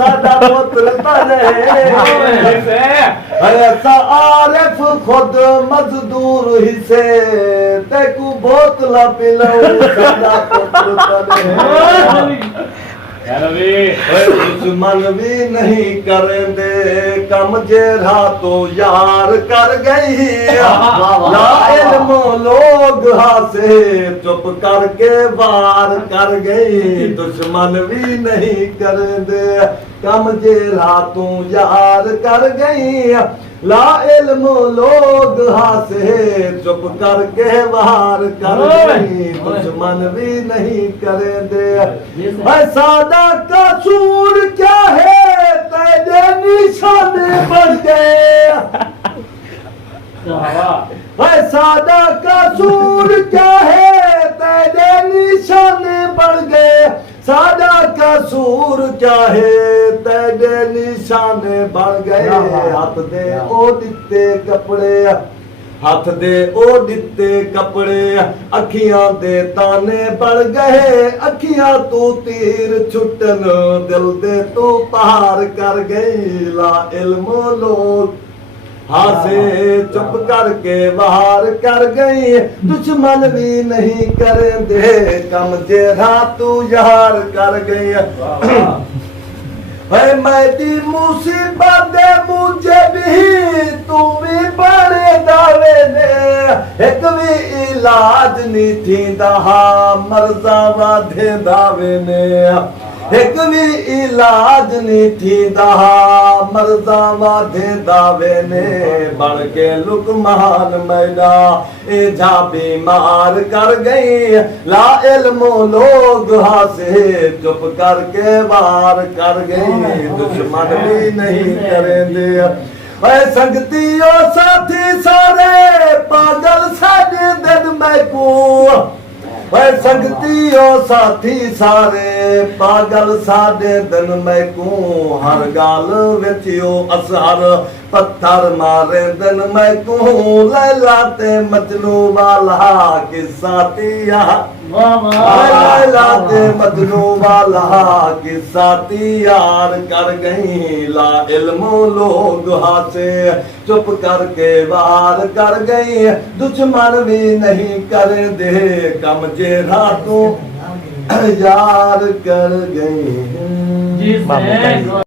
सादा पुत्र तने ऐसा आरिफ खुद मजदूर हिस्से तेकू बोतला पिलाऊं सादा पुत्र तने दुश्मन भी नहीं करेंदे कम जेरा तो यार कर गई ला इल्म लोग हासे चुप करके वार कर गई दुश्मन भी नहीं करेंदे कम जेरा तू यार कर गई ला इल्म लोग हासे चुप करके वार कर गई दुश्मन भी नहीं करेंदे सादा का सूर क्या है तेरे निशाने बन गए सादा का सूर क्या है तेरे निशाने बढ़ गए सादा का सूर क्या है तेरे निशाने बढ़ गए हाथ दे ओ दिते कपड़े हथ दे ओ दिते कपड़े अखियां दे ताने बढ़ गए अखियां तू तीर छुटन दिल दे तू पार कर गई ला इल्म लोग हासे चुप करके बाहर कर गई दुश्मन भी नहीं करेंदे कम जेरा तू यार कर गई है मैदी मुसीबत दे मुझे भी तू भी बड़े दावे ने एक भी इलाज नहीं थी दहा मरजा वाधे दावे ने एक भी इलाज नहीं थी दहा मरजा वाधे दावे ने बढ़ के लुकमान मैदा ए जा बीमार कर गई ला इल्म लोग हासे चुप करके वार कर गई दुश्मन भी नहीं करेंदे संगतियों साथी सारे पागल साडे दिन मैं को संगतियों साथी सारे पागल साडे दिन मैं को हर गाल विचियो असहर पत्थर मारे दिन मैं को लैला ते मजनू वाला किस्सा तिया लैला ते मजनू वाला किस्सा यार कर गई ला इल्म लोग हासे चुप करके वार कर गई दुश्मन भी नहीं कर दे कम जेरा तू यार कर गई।